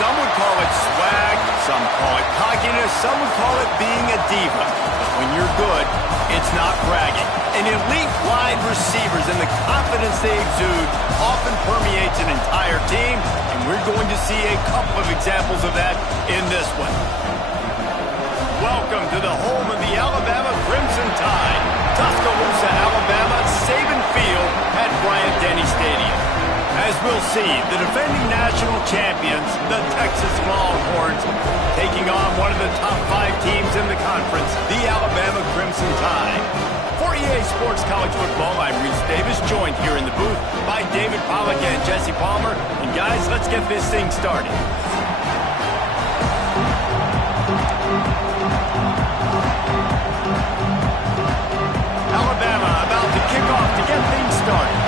Some would call it swag, some call it cockiness, some would call it being a diva. But when you're good, it's not bragging. And elite wide receivers and the confidence they exude often permeates an entire team, and we're going to see a couple of examples of that in this one. Welcome to the home of the Alabama Crimson Tide, Tuscaloosa, Alabama, Saban Field at Bryant-Denny Stadium. As we'll see, the defending national champions, the Texas Longhorns, taking on one of the top 5 teams in the conference, the Alabama Crimson Tide. For EA Sports College Football, I'm Reese Davis, joined here in the booth by David Pollack and Jesse Palmer. And guys, let's get this thing started. Alabama about to kick off to get things started.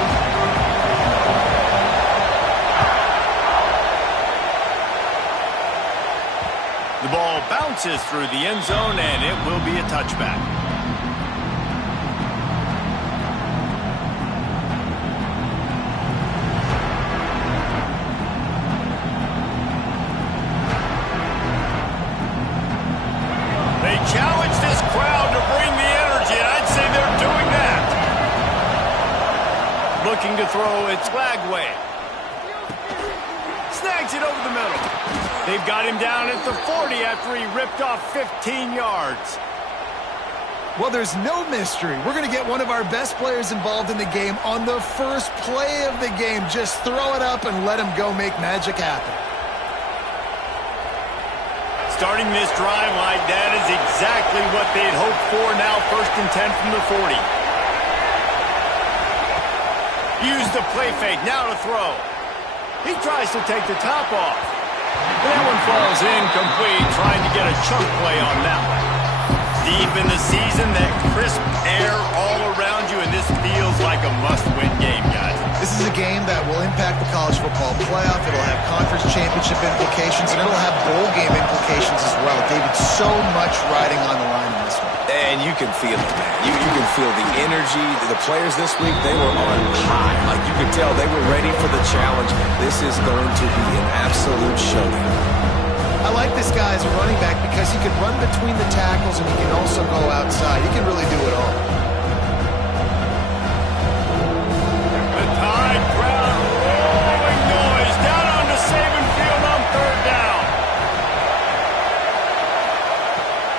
The ball bounces through the end zone, and it will be a touchback. They challenge this crowd to bring the energy, and I'd say they're doing that. Looking to throw, it's Lagway. Snags it over the middle. They've got him down at the 40 after he ripped off 15 yards. Well, there's no mystery. We're going to get one of our best players involved in the game on the first play of the game. Just throw it up and let him go make magic happen. Starting this drive like that is exactly what they'd hoped for. Now 1st and 10 from the 40. Use the play fake, now to throw. He tries to take the top off. That one falls incomplete, trying to get a chunk play on that one. Deep in the season, that crisp air all around you, and this feels like a must-win game, guys. This is a game that will impact the college football playoff. It'll have conference championship implications, and it'll have bowl game implications as well. David, so much riding on the line in this one. And you can feel it, man. You can feel the energy. The players this week, they were on high. Like you could tell they were ready for the challenge. This is going to be an absolute showdown. I like this guy as a running back because he can run between the tackles and he can also go outside. He can really do it all. The Tide crowd rolling noise down onto Saban Field on 3rd down.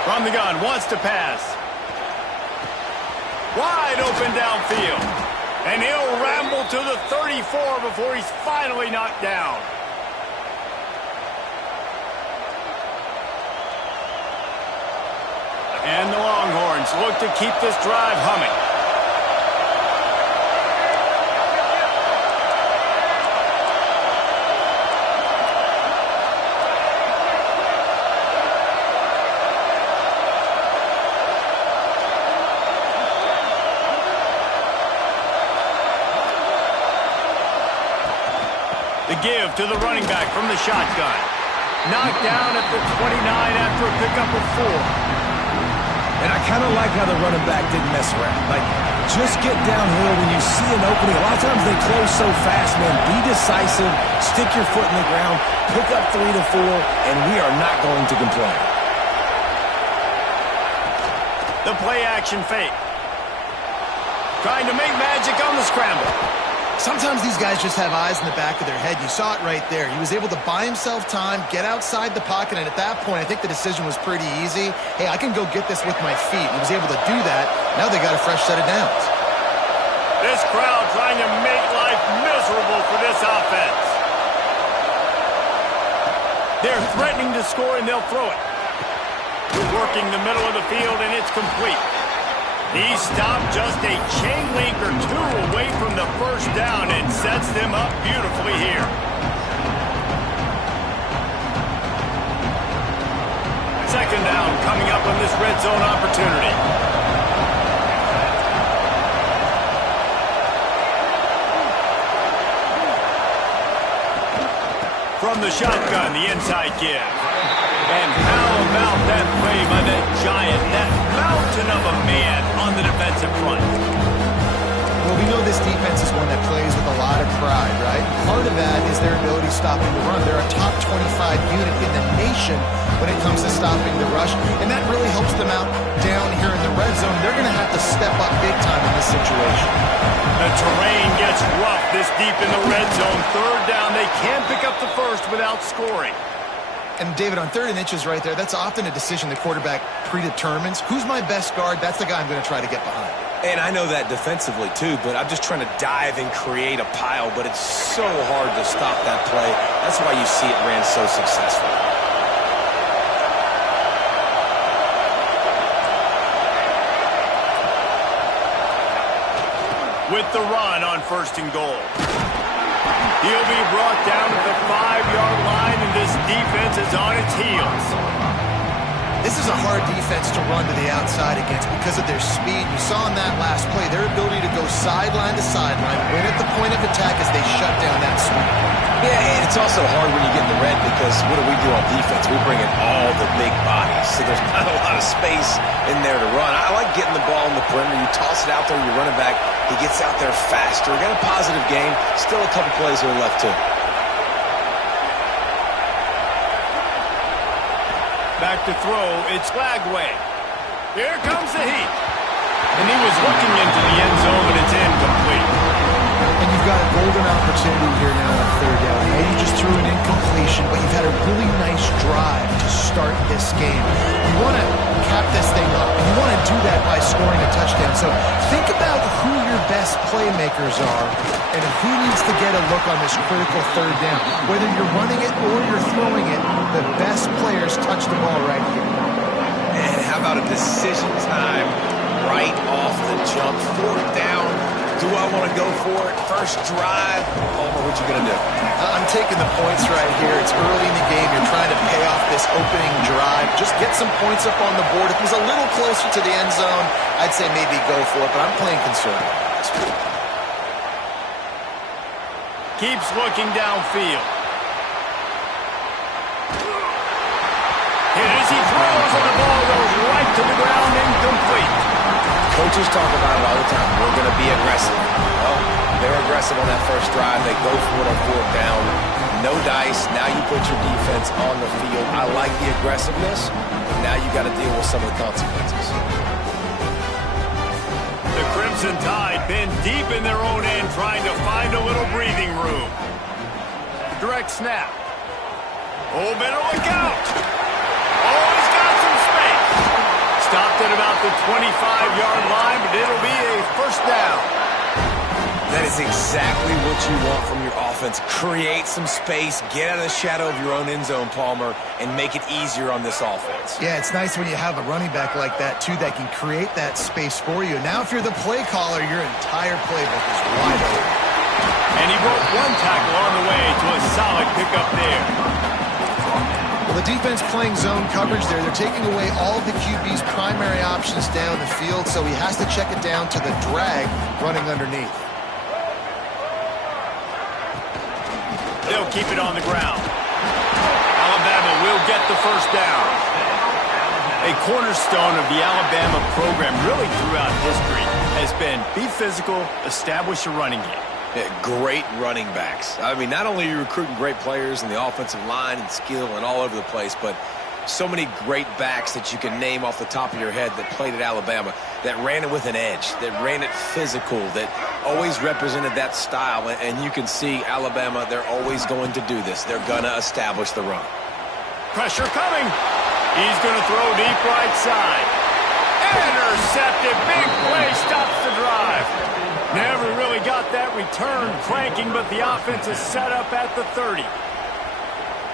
From the gun, wants to pass. Wide open downfield. And he'll ramble to the 34 before he's finally knocked down. And the Longhorns look to keep this drive humming. The give to the running back from the shotgun. Knocked down at the 29 after a pickup of 4. And I kind of like how the running back didn't mess around. Like, just get downhill when you see an opening. A lot of times they close so fast, man. Be decisive, stick your foot in the ground, pick up 3 to 4, and we are not going to complain. The play action fake. Trying to make magic on the scramble. Sometimes these guys just have eyes in the back of their head. You saw it right there. He was able to buy himself time, get outside the pocket, and at that point, I think the decision was pretty easy. Hey, I can go get this with my feet. He was able to do that. Now they got a fresh set of downs. This crowd trying to make life miserable for this offense. They're threatening to score, and they'll throw it. Working the middle of the field, and it's complete. He stopped just a chain link or 2 away from the 1st down and sets them up beautifully here. Second down coming up on this red zone opportunity. From the shotgun, the inside give. And how about that play by that giant, that mountain of a man on the defensive front? Well, we know this defense is one that plays with a lot of pride, right? Part of that is their ability stopping the run. They're a top 25 unit in the nation when it comes to stopping the rush, and that really helps them out down here in the red zone. They're going to have to step up big time in this situation. The terrain gets rough this deep in the red zone. Third down, they can't pick up the first without scoring. And, David, on 3rd and inches right there, that's often a decision the quarterback predetermines. Who's my best guard? That's the guy I'm going to try to get behind. And I know that defensively, too, but I'm just trying to dive and create a pile, but it's so hard to stop that play. That's why you see it ran so successful. With the run on 1st and goal. He'll be brought down at the 5-yard line, and this defense is on its heels. This is a hard defense to run to the outside against because of their speed. You saw in that last play their ability to go sideline to sideline, win at the point of attack as they shut down that sweep. Yeah, and it's also hard when you get in the red because what do we do on defense? We bring in all the big bodies, so there's not a lot of space in there to run. I like getting the ball in the perimeter. You toss it out there, you run it back. He gets out there faster. We got a positive game. Still a couple plays here left, too. Back to throw, it's Lagway. Here comes the heat. And he was looking into the end zone, but it's incomplete. And you've got a golden opportunity here now on 3rd down. Yeah, you just threw an incompletion, but you've had a really nice drive to start this game. You want to cap this thing up, and you want to do that by scoring a touchdown. So think about who your best playmakers are and who needs to get a look on this critical 3rd down. Whether you're running it or you're throwing it, the best players touch the ball right here. And how about a decision time right off the jump? 4th down. Do I want to go for it? First drive. Palmer, what you going to do? I'm taking the points right here. It's early in the game. You're trying to pay off this opening drive. Just get some points up on the board. If it was a little closer to the end zone, I'd say maybe go for it, but I'm playing conservative. Keeps looking downfield. Hit as he throws, and the ball goes right to the ground, incomplete. Coaches talk about it all the time. We're going to be aggressive. Well, they're aggressive on that first drive. They go for it on 4th down. No dice. Now you put your defense on the field. I like the aggressiveness. Now you got to deal with some of the consequences. The Crimson Tide been deep in their own end trying to find a little breathing room. Direct snap. Oh, better look out. Oh, he's got some space. Stopped at about the 25-yard line, but it'll be a 1st down. That is exactly what you want from your offense. Create some space, get out of the shadow of your own end zone, Palmer, and make it easier on this offense. Yeah, it's nice when you have a running back like that, too, that can create that space for you. Now, if you're the play caller, your entire playbook is wide open. And he broke one tackle on the way to a solid pickup there. Well, the defense playing zone coverage there. They're taking away all of the QB's primary options down the field, so he has to check it down to the drag running underneath. They'll keep it on the ground. Alabama will get the 1st down. A cornerstone of the Alabama program really throughout history has been be physical, establish a running game. Yeah, great running backs. I mean, not only are you recruiting great players in the offensive line and skill and all over the place, but so many great backs that you can name off the top of your head that played at Alabama, that ran it with an edge, that ran it physical, that always represented that style. And you can see Alabama, they're always going to do this. They're going to establish the run. Pressure coming. He's going to throw deep right side. Intercepted. Big play stops the drive. Never really got that return cranking, but the offense is set up at the 30.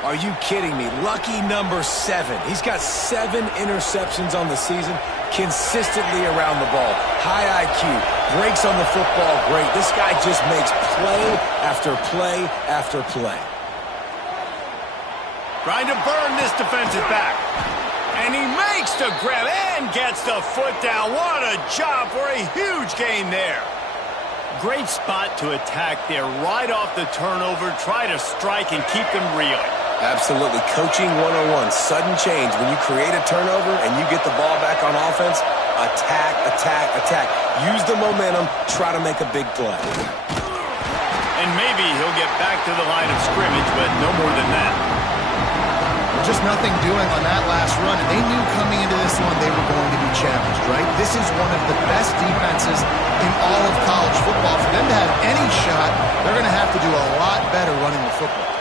Are you kidding me? Lucky number 7. He's got 7 interceptions on the season, consistently around the ball. High IQ, breaks on the football great. This guy just makes play after play after play. Trying to burn this defensive back. And he makes the grab and gets the foot down. What a job for a huge gain there. Great spot to attack there right off the turnover. Try to strike and keep them reeling. Absolutely. Coaching 101. Sudden change. When you create a turnover and you get the ball back on offense, Attack, attack, attack. Use the momentum. Try to make a big play. And maybe he'll get back to the line of scrimmage, but no more than that. Just nothing doing on that last run, and they knew coming into this one they were going to be challenged, right? This is one of the best defenses in all of college football. For them to have any shot, they're going to have to do a lot better running the football.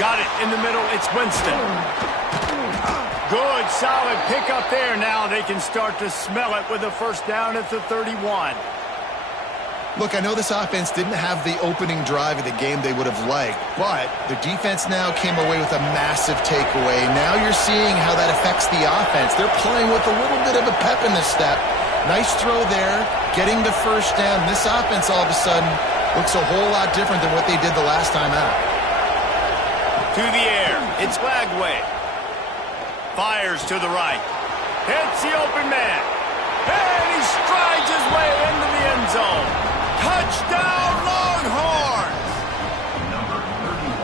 Got it in the middle. It's Winston. Good, solid pickup there. Now they can start to smell it with a first down at the 31. Look, I know this offense didn't have the opening drive of the game they would have liked, but the defense now came away with a massive takeaway. Now you're seeing how that affects the offense. They're playing with a little bit of a pep in the step. Nice throw there, getting the first down. This offense all of a sudden looks a whole lot different than what they did the last time out. To the air, it's Lagway. Fires to the right. Hits the open man. And he strides his way into the end zone. Touchdown, Longhorns!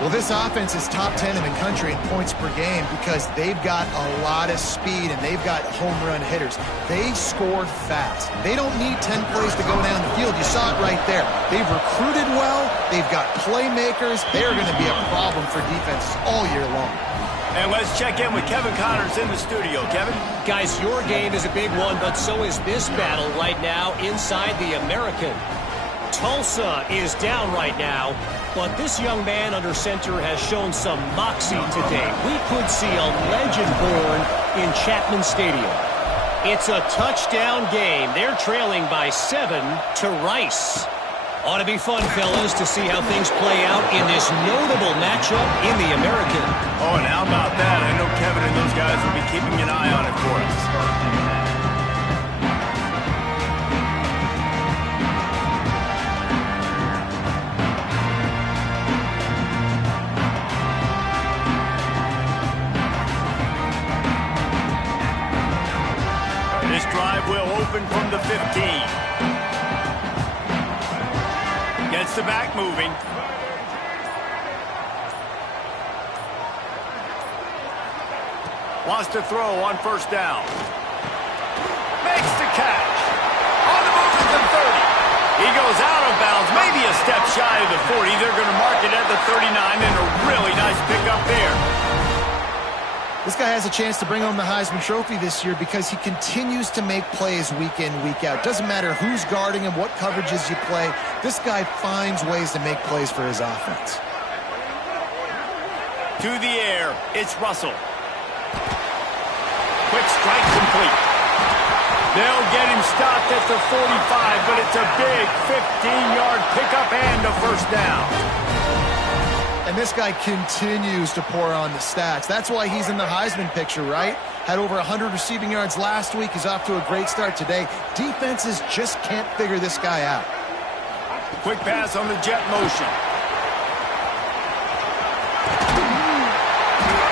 Well, this offense is top 10 in the country in points per game because they've got a lot of speed and they've got home run hitters. They score fast. They don't need 10 plays to go down the field. You saw it right there. They've recruited well. They've got playmakers. They're going to be a problem for defenses all year long. And let's check in with Kevin Connors in the studio. Kevin? Guys, your game is a big one, but so is this battle right now inside the American. Tulsa is down right now, but this young man under center has shown some moxie today. We could see a legend born in Chapman Stadium. It's a touchdown game. They're trailing by 7 to Rice. Ought to be fun, fellas, to see how things play out in this notable matchup in the American. Oh, and how about that? I know Kevin and those guys will be keeping an eye on it for us. This drive will open from the 15. Gets the back moving. Wants to throw on first down. Makes the catch. On the move at the 30. He goes out of bounds, maybe a step shy of the 40. They're going to mark it at the 39, and a really nice pickup there. This guy has a chance to bring home the Heisman Trophy this year because he continues to make plays week in, week out. Doesn't matter who's guarding him, what coverages you play. This guy finds ways to make plays for his offense. To the air, it's Russell. Quick strike complete. They'll get him stopped at the 45, but it's a big 15-yard pickup and a first down. And this guy continues to pour on the stats. That's why he's in the Heisman picture, right? Had over 100 receiving yards last week. He's off to a great start today. Defenses just can't figure this guy out. Quick pass on the jet motion.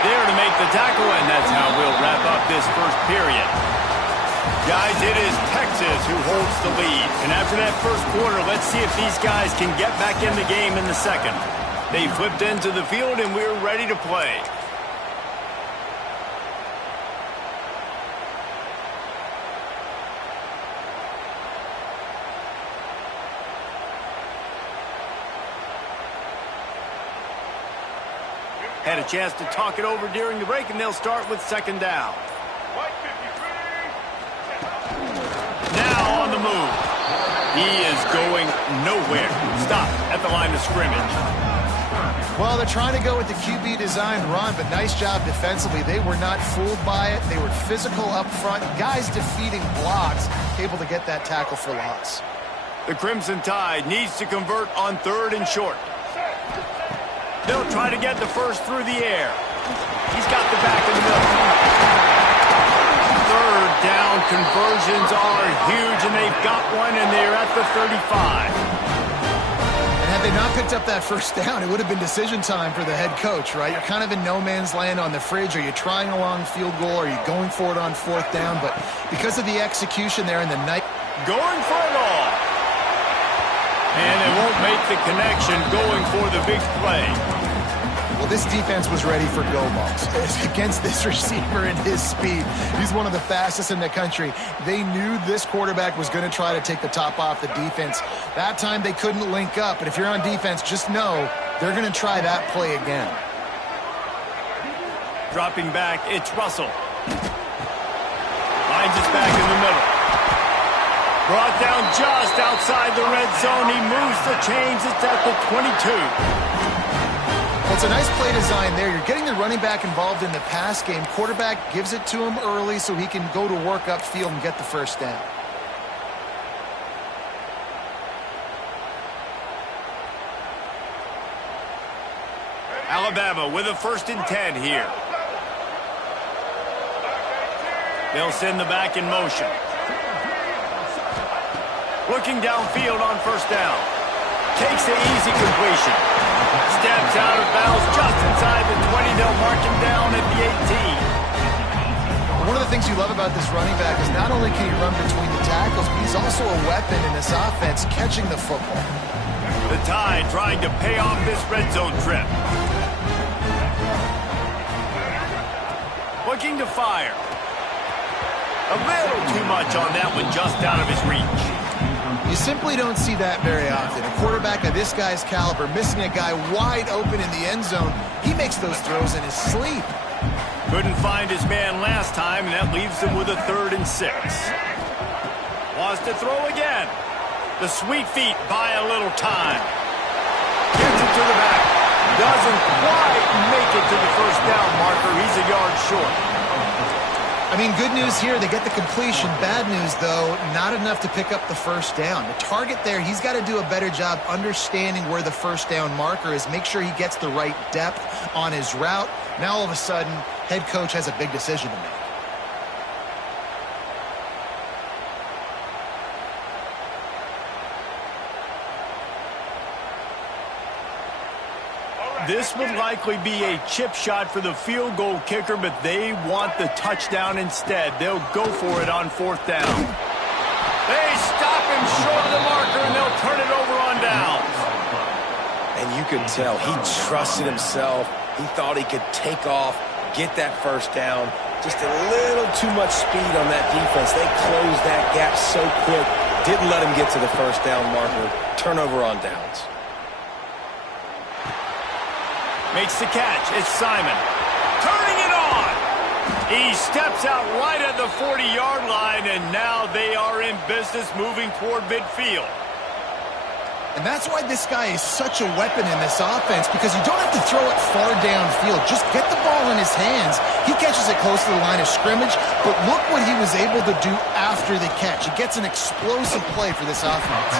There to make the tackle, and that's how we'll wrap up this first period. Guys, it is Texas who holds the lead. And after that first quarter, let's see if these guys can get back in the game in the second. They flipped into the field, and we're ready to play. Had a chance to talk it over during the break, and they'll start with second down. Now on the move. He is going nowhere. Stop at the line of scrimmage. Well, they're trying to go with the QB designed run, but nice job defensively. They were not fooled by it. They were physical up front. Guys defeating blocks, able to get that tackle for loss. The Crimson Tide needs to convert on third and short. They'll try to get the first through the air. He's got the back in the middle. Third down conversions are huge, and they've got one, and they're at the 35. Had they not picked up that first down, it would have been decision time for the head coach, right? You're kind of in no man's land on the fridge. Are you trying a long field goal? Are you going for it on fourth down? But because of the execution there in the night. Going for it all. And they won't make the connection going for the big play. Well, this defense was ready for go balls. Against this receiver and his speed, he's one of the fastest in the country. They knew this quarterback was going to try to take the top off the defense. That time they couldn't link up, but if you're on defense, just know they're going to try that play again. Dropping back, it's Russell. Finds his back in the middle. Brought down just outside the red zone. He moves the chains. It's at the 22. Well, it's a nice play design there. You're getting the running back involved in the pass game. Quarterback gives it to him early so he can go to work upfield and get the first down. Alabama with a 1st and 10 here. They'll send the back in motion. Looking downfield on 1st down. Takes the easy completion. Steps out of bounds just inside the 20. They'll mark him down at the 18. One of the things you love about this running back is not only can he run between the tackles, but he's also a weapon in this offense catching the football. The Tide trying to pay off this red zone trip. Looking to fire. A little too much on that one, just out of his reach. You simply don't see that very often. A quarterback of this guy's caliber missing a guy wide open in the end zone. He makes those throws in his sleep. Couldn't find his man last time, and that leaves him with a 3rd and 6. Wants to throw again. The sweet feet buy a little time. Gets it to the back. Doesn't quite make it to the 1st down marker. He's a yard short. I mean, good news here, they get the completion. Bad news, though, not enough to pick up the 1st down. The target there, he's got to do a better job understanding where the 1st down marker is, make sure he gets the right depth on his route. Now, all of a sudden, head coach has a big decision to make. This would likely be a chip shot for the field goal kicker, but they want the touchdown instead. They'll go for it on 4th down. They stop him short of the marker, and they'll turn it over on downs. And you could tell he trusted himself. He thought he could take off, get that 1st down. Just a little too much speed on that defense. They closed that gap so quick. Didn't let him get to the 1st down marker. Turnover on downs. Makes the catch. It's Simon. Turning it on. He steps out right at the 40-yard line, and now they are in business moving toward midfield. And that's why this guy is such a weapon in this offense, because you don't have to throw it far downfield. Just get the ball in his hands. He catches it close to the line of scrimmage, but look what he was able to do after the catch. He gets an explosive play for this offense.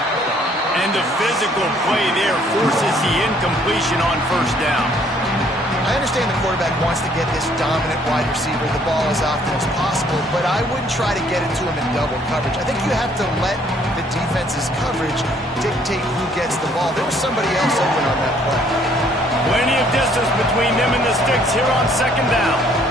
And the physical play there forces the incompletion on 1st down. I understand the quarterback wants to get this dominant wide receiver the ball as often as possible, but I wouldn't try to get it to him in double coverage. I think you have to let the defense's coverage dictate who gets the ball. There was somebody else open on that play. Plenty of distance between them and the sticks here on 2nd down.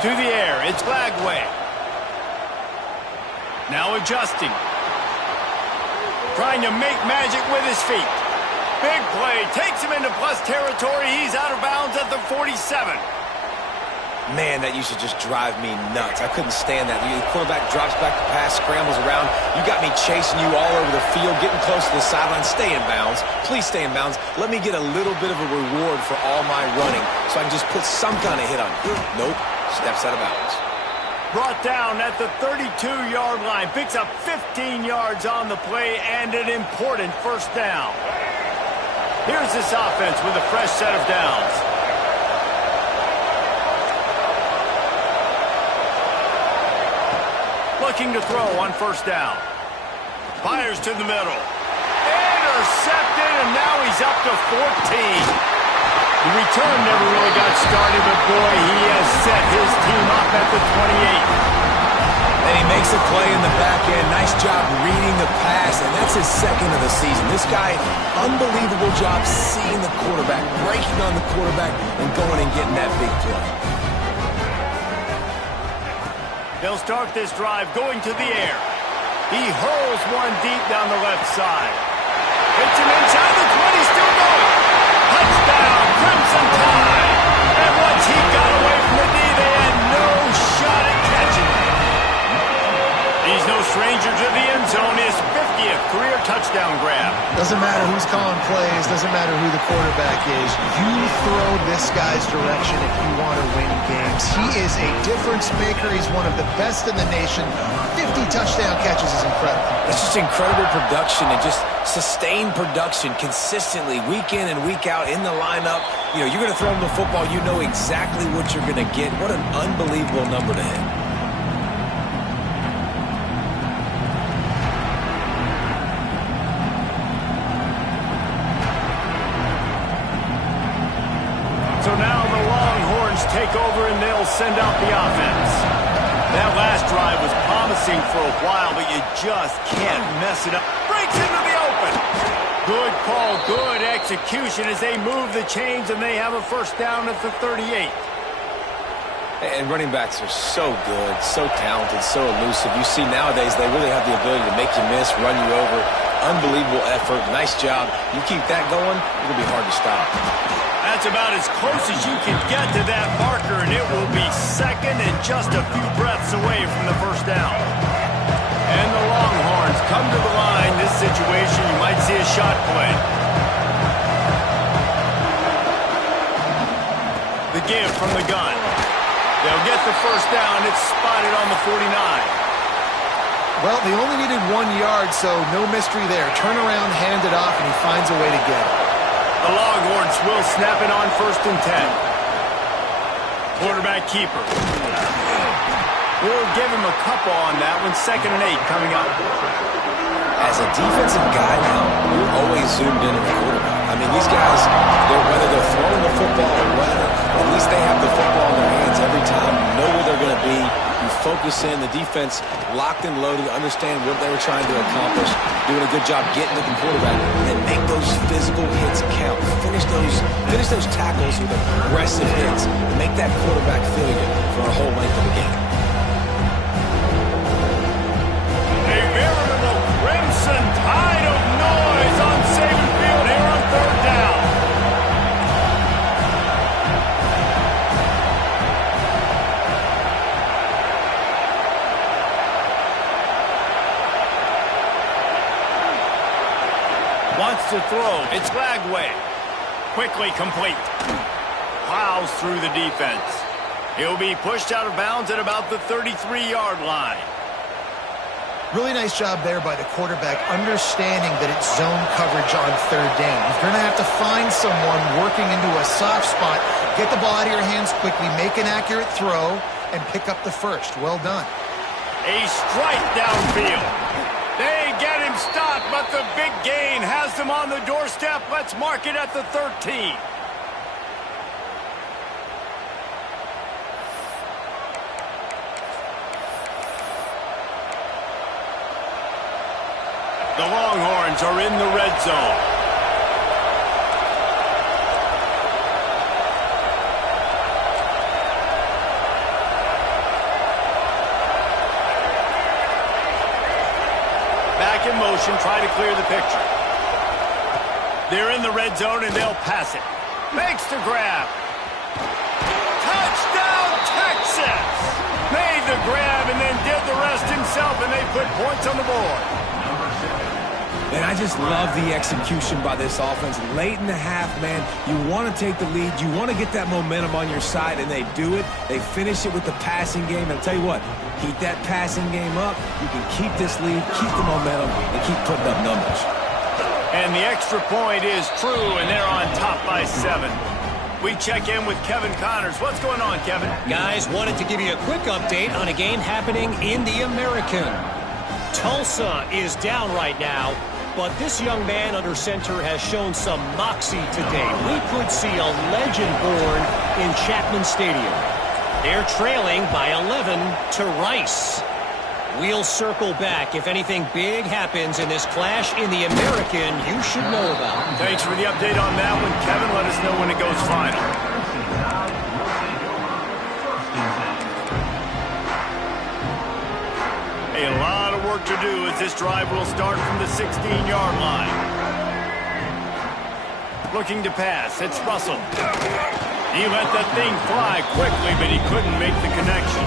To the air, it's Glagway. Now adjusting. Trying to make magic with his feet. Big play, takes him into plus territory. He's out of bounds at the 47. Man, that used to just drive me nuts. I couldn't stand that. The quarterback drops back to pass, scrambles around. You got me chasing you all over the field, getting close to the sideline. Stay in bounds. Please stay in bounds. Let me get a little bit of a reward for all my running so I can just put some kind of hit on you. Nope. Steps out of bounds. Brought down at the 32-yard line. Picks up 15 yards on the play and an important 1st down. Here's this offense with a fresh set of downs. Looking to throw on 1st down. Fires to the middle. Intercepted, and now he's up to 14. The return never really got started, but boy, he has set his team up at the 28. And he makes a play in the back end. Nice job reading the pass, and that's his second of the season. This guy, unbelievable job seeing the quarterback, breaking on the quarterback, and going and getting that big play. They'll start this drive going to the air. He hurls one deep down the left side. Hits him inside the 20, still going. Touchdown, Crimson Tide. And once he got away from the knee, they had no shot at catching him. He's no stranger to the end zone. His 50th career touchdown grab. Doesn't matter who's calling plays. Doesn't matter who the quarterback is. You throw this guy's direction if you want to win games. He is a difference maker. He's one of the best in the nation. 50 touchdown catches is incredible. It's just incredible production and just sustained production consistently week in and week out in the lineup. You know, you're going to throw him the football. You know exactly what you're going to get. What an unbelievable number to hit. So now the Longhorns take over and they'll send out the offense. That last drive was promising for a while, but you just can't mess it up. Breaks into the open. Good call, good execution as they move the chains and they have a first down at the 38. And running backs are so good, so talented, so elusive. You see nowadays they really have the ability to make you miss, run you over. Unbelievable effort. Nice job. You keep that going, it'll be hard to stop. That's about as close as you can get to that marker, and it will be second and just a few breaths away from the first down. And the Longhorns come to the line. This situation, you might see a shot play. The give from the gun. They'll get the first down. It's spotted on the 49. Well, they only needed 1 yard, so no mystery there. Turn around, hand it off, and he finds a way to get it. The Longhorns will snap it on 1st and 10. Quarterback keeper. We'll give him a couple on that one. 2nd and 8 coming up. As a defensive guy now, you're always zoomed in on the quarterback. I mean, these guys, whether they're throwing the football or whether, at least they have the football in their hands every time. You know where they're going to be. You focus in. The defense locked and loaded, understand what they were trying to accomplish, doing a good job getting to the quarterback, and make those physical hits count. Finish those tackles with aggressive hits. Make that quarterback feel you for a whole length of the game. A veritable Crimson Tide of noise on Saban Field here on 3rd down. Wants to throw. It's Lagway. Quickly complete. Plows through the defense. He'll be pushed out of bounds at about the 33-yard line. Really nice job there by the quarterback, understanding that it's zone coverage on 3rd down. You're going to have to find someone working into a soft spot, get the ball out of your hands quickly, make an accurate throw, and pick up the first. Well done. A strike downfield. They get him stopped, but the big gain has them on the doorstep. Let's mark it at the 13. The Longhorns are in the red zone. Back in motion, try to clear the picture. They're in the red zone and they'll pass it. Makes the grab. Touchdown, Texas! Made the grab and then did the rest himself, and they put points on the board. And I just love the execution by this offense. Late in the half, man, you want to take the lead. You want to get that momentum on your side, and they do it. They finish it with the passing game. And I'll tell you what, keep that passing game up. You can keep this lead, keep the momentum, and keep putting up numbers. And the extra point is true, and they're on top by 7. We check in with Kevin Connors. What's going on, Kevin? Guys, wanted to give you a quick update on a game happening in the American. Tulsa is down right now, but this young man under center has shown some moxie today. We could see a legend born in Chapman Stadium. They're trailing by 11 to Rice. We'll circle back. If anything big happens in this clash in the American, you should know about. Thanks for the update on that one, Kevin. Let us know when it goes final. A lot of work to do as this drive will start from the 16-yard line. Looking to pass. It's Russell. He let that thing fly quickly, but he couldn't make the connection.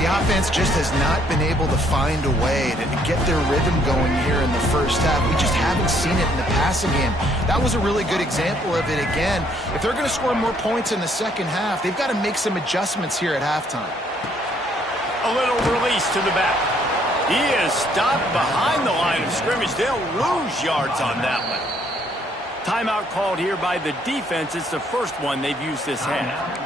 The offense just has not been able to find a way to get their rhythm going here in the first half. We just haven't seen it in the passing game. That was a really good example of it again. If they're going to score more points in the second half, they've got to make some adjustments here at halftime. A little release to the back. He is stopped behind the line of scrimmage. They'll lose yards on that one. Timeout called here by the defense. It's the first one they've used this half.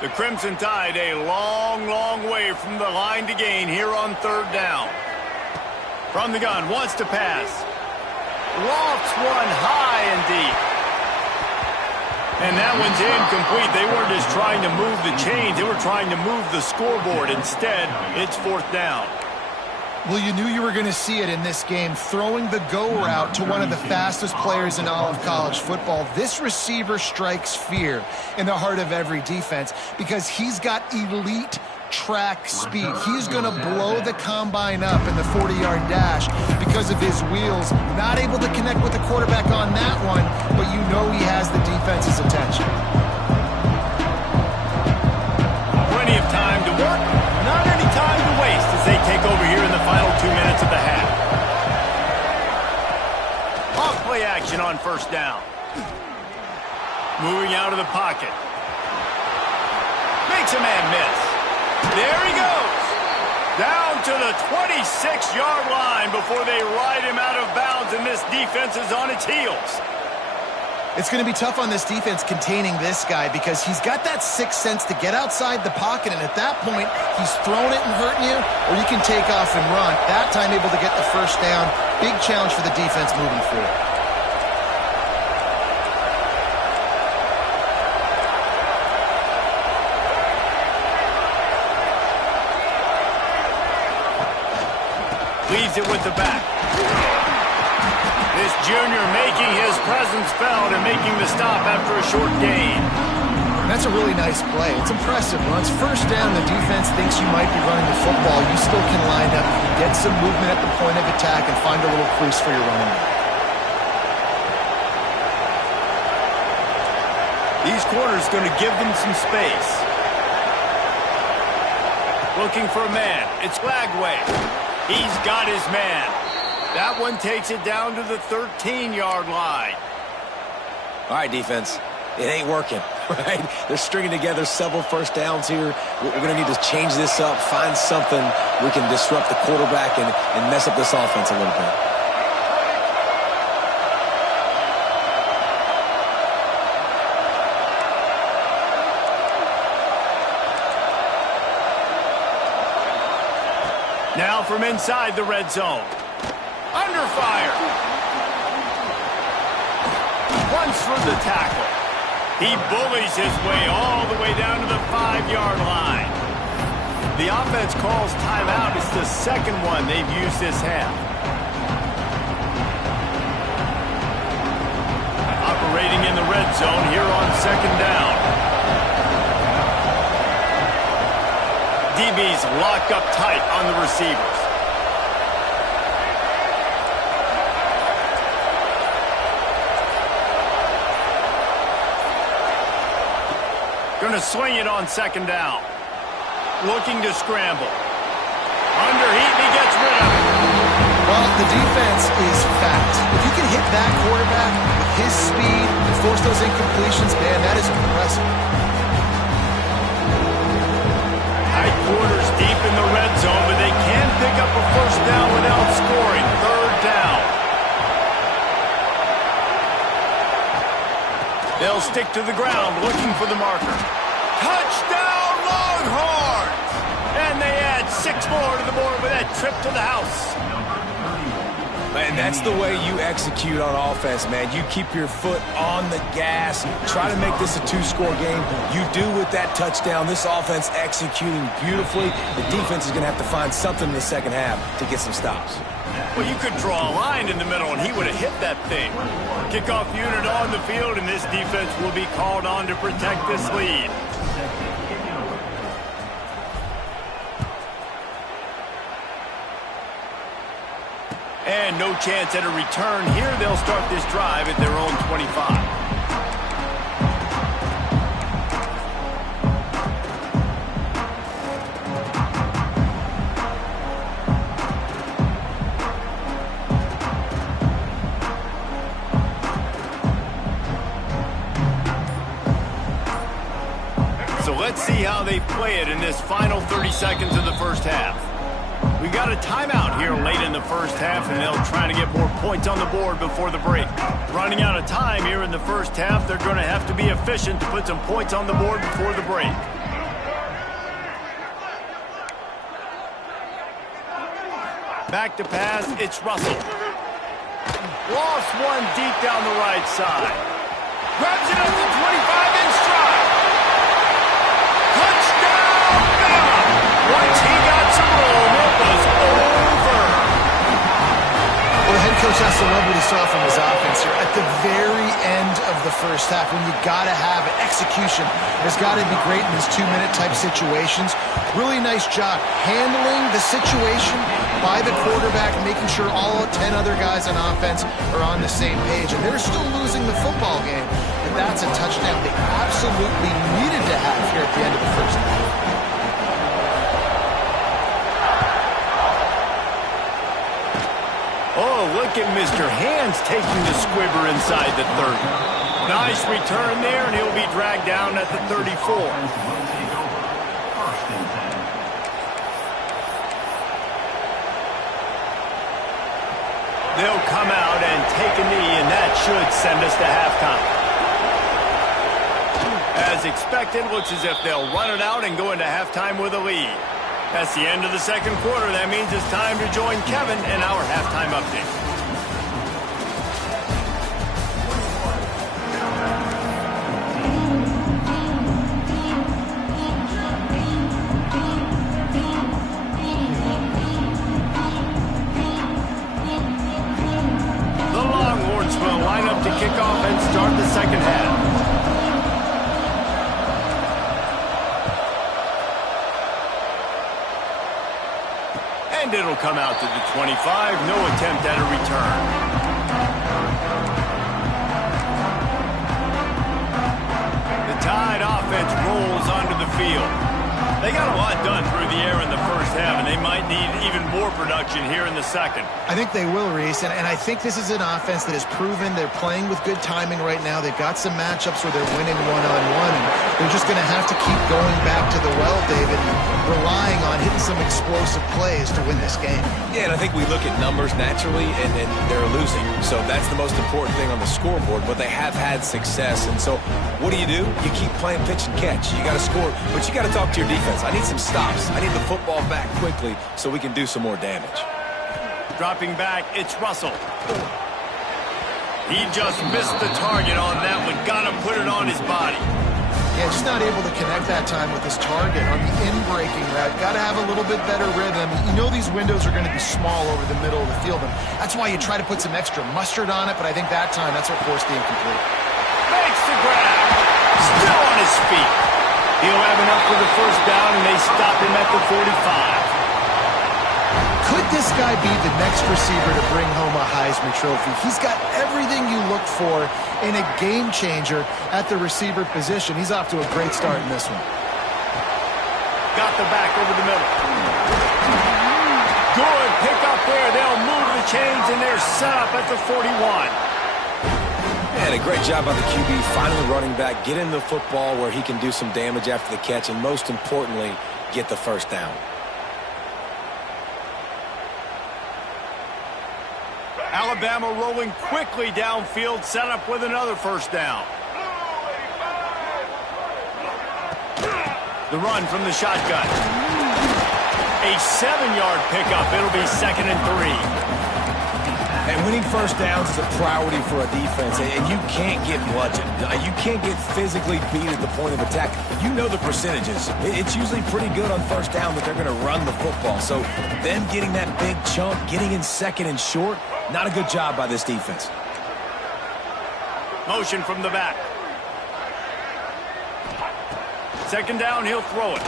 The Crimson Tide a long, long way from the line to gain here on third down. From the gun, wants to pass. Lofts one high and deep. And that one's incomplete. They weren't just trying to move the chains. They were trying to move the scoreboard. Instead, it's fourth down. Well, you knew you were going to see it in this game, throwing the go route to one of the fastest players in all of college football. This receiver strikes fear in the heart of every defense because he's got elite track speed. He's going to blow the combine up in the 40-yard dash because of his wheels. Not able to connect with the quarterback on that one, but you know he has the defense's attention. Plenty of time to work. Not any time to waste as they take over here in the final 2 minutes of the half. Off play action on first down. Moving out of the pocket. Makes a man miss. There he goes. Down to the 26-yard line before they ride him out of bounds, and this defense is on its heels. It's going to be tough on this defense containing this guy because he's got that sixth sense to get outside the pocket, and at that point, he's throwing it and hurting you, or you can take off and run. That time able to get the first down. Big challenge for the defense moving forward. Leaves it with the back. This junior making his presence felt and making the stop after a short gain. That's a really nice play. It's impressive. Once first down, the defense thinks you might be running the football. You still can line up, get some movement at the point of attack, and find a little crease for your running back. These corners going to give them some space. Looking for a man. It's Lagway. He's got his man. That one takes it down to the 13-yard line. All right, defense. It ain't working, right? They're stringing together several first downs here. We're going to need to change this up, find something we can disrupt the quarterback and mess up this offense a little bit. Now from inside the red zone. Under fire. Runs through the tackle. He bullies his way all the way down to the 5-yard line. The offense calls timeout. It's the second one they've used this half. Operating in the red zone here on second down. DBs lock up tight on the receivers. Going to swing it on second down. Looking to scramble. Under heat, and he gets rid of it. Well, the defense is fat. If you can hit that quarterback with his speed and force those incompletions, man, that is impressive. Tight quarters deep in the red zone, but they can pick up a first down without scoring. Third down. They'll stick to the ground looking for the marker. Touchdown, Longhorns! And they add 6 more to the board with that trip to the house. And that's the way you execute on offense, man. You keep your foot on the gas. Try to make this a two-score game. You do with that touchdown. This offense executing beautifully. The defense is going to have to find something in the second half to get some stops. Well, you could draw a line in the middle, and he would have hit that thing. Kickoff unit on the field, and this defense will be called on to protect this lead. And no chance at a return here. They'll start this drive at their own 25. So let's see how they play it in this final 30 seconds of the first half. We got a timeout here late in the first half, and they'll try to get more points on the board before the break. Running out of time here in the first half, they're going to have to be efficient to put some points on the board before the break. Back to pass, it's Russell. Lost one deep down the right side. Grabs it up to 25 in stride. Touchdown, Bama! Once he got some room, it was over. Well, the head coach has to love what he saw from his offense here. At the very end of the first half, when you got to have it, execution has got to be great in these two-minute type situations. Really nice job handling the situation by the quarterback, making sure all 10 other guys on offense are on the same page. And they're still losing the football game, but that's a touchdown they absolutely needed to have here at the end of the first half. Oh, look at Mr. Hands taking the squibber inside the 30. Nice return there, and he'll be dragged down at the 34. They'll come out and take a knee, and that should send us to halftime. As expected, looks as if they'll run it out and go into halftime with a lead. That's the end of the second quarter. That means it's time to join Kevin in our halftime update. The Longhorns will line up to kick off and start the second half. And it'll come out to the 25. No attempt at a return. The Tide offense rolls onto the field. They got a lot done through the air in the first half, and they might need even more production here in the second. I think they will, Reese, and I think this is an offense that has proven they're playing with good timing right now. They've got some matchups where they're winning one-on-one, and they're just going to have to keep going back to the well, David, and relying on hitting some explosive plays to win this game. Yeah, and I think we look at numbers naturally, and they're losing. So that's the most important thing on the scoreboard, but they have had success. And so what do? You keep playing pitch and catch. You got to score, but you got to talk to your defense. I need some stops. I need the football back quickly so we can do some more damage. Dropping back, it's Russell. He just missed the target on that one. Got to put it on his body. Yeah, just not able to connect that time with his target on the in-breaking route. Got to have a little bit better rhythm. You know these windows are going to be small over the middle of the field, and that's why you try to put some extra mustard on it, but I think that time that's what forced the incomplete. Makes the grab. Still on his feet. He'll have enough for the first down, and they stop him at the 45. Could this guy be the next receiver to bring home a Heisman Trophy? He's got everything you look for in a game changer at the receiver position. He's off to a great start in this one. Got the back over the middle. Good pick up there. They'll move the chains, and they're set up at the 41. And a great job by the QB, finally running back, get in the football where he can do some damage after the catch, and most importantly, get the first down. Alabama rolling quickly downfield, set up with another first down. The run from the shotgun. A 7-yard pickup. It'll be 2nd and 3. And winning first downs is a priority for a defense, and you can't get bludgeoned. You can't get physically beat at the point of attack. You know the percentages. It's usually pretty good on first down that they're going to run the football. So them getting that big chunk, getting in second and short, not a good job by this defense. Motion from the back. Second down, he'll throw it.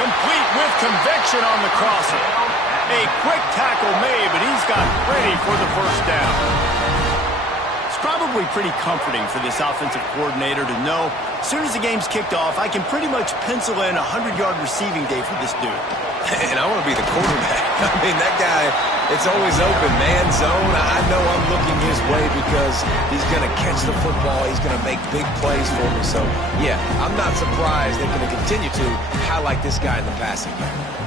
Complete with conviction on the crosser. A quick tackle made, but he's got ready for the first down. It's probably pretty comforting for this offensive coordinator to know as soon as the game's kicked off, I can pretty much pencil in a 100-yard receiving day for this dude. And I want to be the quarterback. I mean, that guy, it's always open, man, zone. I know I'm looking his way because he's going to catch the football. He's going to make big plays for me. So, yeah, I'm not surprised they're going to continue to highlight this guy in the passing game.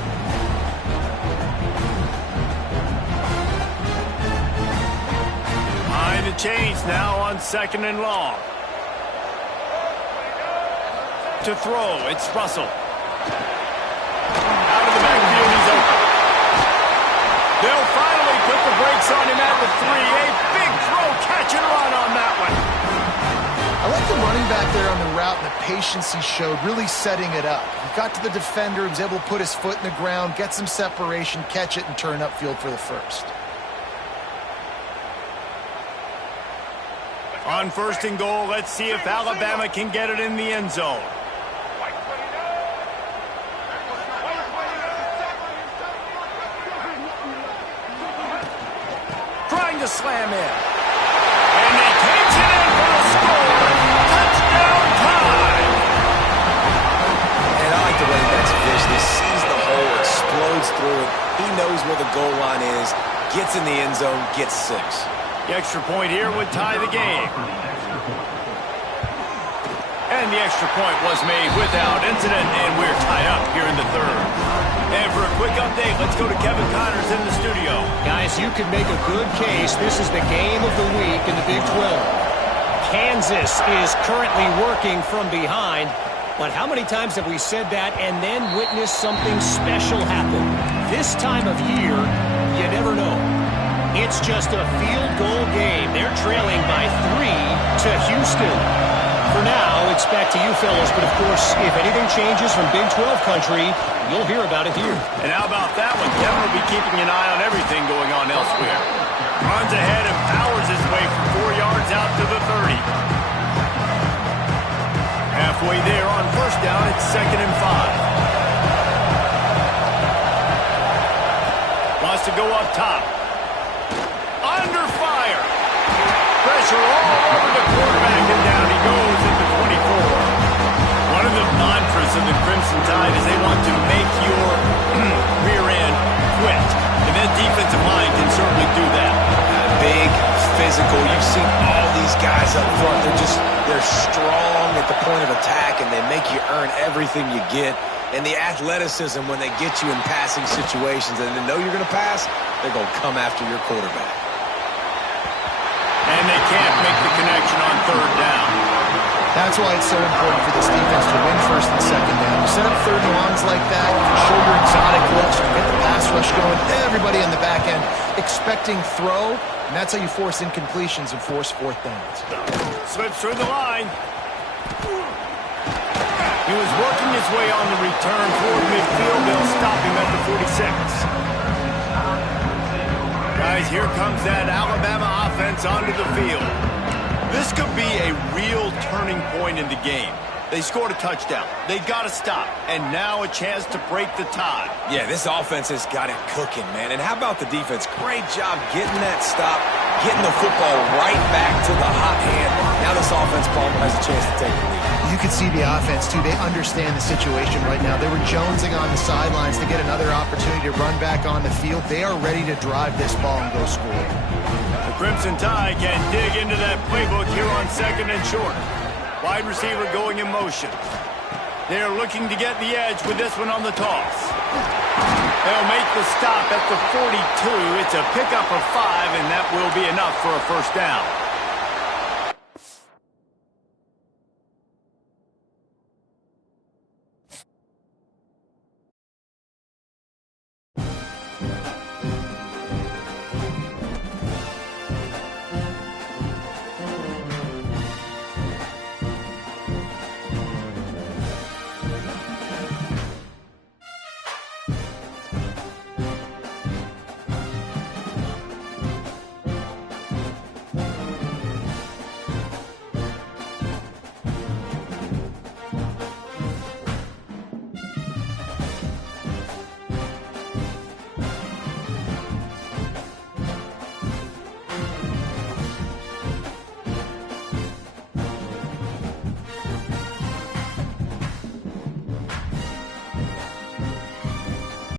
Behind the chains now on second and long. To throw, it's Russell. Out of the backfield, he's open. They'll finally put the brakes on him at the 3. A big throw, catch and run on that one. I like the running back there on the route and the patience he showed, really setting it up. He got to the defender, he was able to put his foot in the ground, get some separation, catch it, and turn upfield for the first. On first and goal, let's see if Alabama can get it in the end zone. Trying to slam in. And he takes it in for the score. Touchdown time! And I like the way that's vision. He sees the hole, explodes through it. He knows where the goal line is, gets in the end zone, gets 6. The extra point here would tie the game. And the extra point was made without incident, and we're tied up here in the third. And for a quick update, let's go to Kevin Connors in the studio. Guys, you could make a good case. This is the game of the week in the Big 12. Kansas is currently working from behind. But how many times have we said that and then witnessed something special happen? This time of year, you never know. It's just a field goal game. They're trailing by 3 to Houston. For now, it's back to you fellas, but of course, if anything changes from Big 12 country, you'll hear about it here. And how about that one? Kevin will be keeping an eye on everything going on elsewhere. Runs ahead and powers his way for 4 yards out to the 30. Halfway there on first down, it's second and 5. Wants to go up top. Under fire. Pressure all over the quarterback, and down he goes at the 24. One of the mantras of the Crimson Tide is they want to make your rear end quit. And that defensive line can certainly do that. Big, physical. You've seen all these guys up front. They're strong at the point of attack, and they make you earn everything you get. And the athleticism when they get you in passing situations and they know you're going to pass, they're going to come after your quarterback. And they can't make the connection on third down. That's why it's so important for this defense to win first and second down. You set up third and longs like that, you can show your exotic looks, you get the pass rush going, everybody on the back end expecting throw, and that's how you force incompletions and force fourth downs. Slips through the line. He was working his way on the return toward midfield. They'll stop him at the 46. Guys, here comes that Alabama offense onto the field. This could be a real turning point in the game. They scored a touchdown. They got to stop. And now a chance to break the tie. Yeah, this offense has got it cooking, man. And how about the defense? Great job getting that stop, getting the football right back to the hot hand. Now this offense, Palmer, has a chance to take the lead. You can see the offense, too. They understand the situation right now. They were jonesing on the sidelines to get another opportunity to run back on the field. They are ready to drive this ball and go score. The Crimson Tide can dig into that playbook here on second and short. Wide receiver going in motion. They're looking to get the edge with this one on the toss. They'll make the stop at the 42. It's a pickup of 5, and that will be enough for a first down.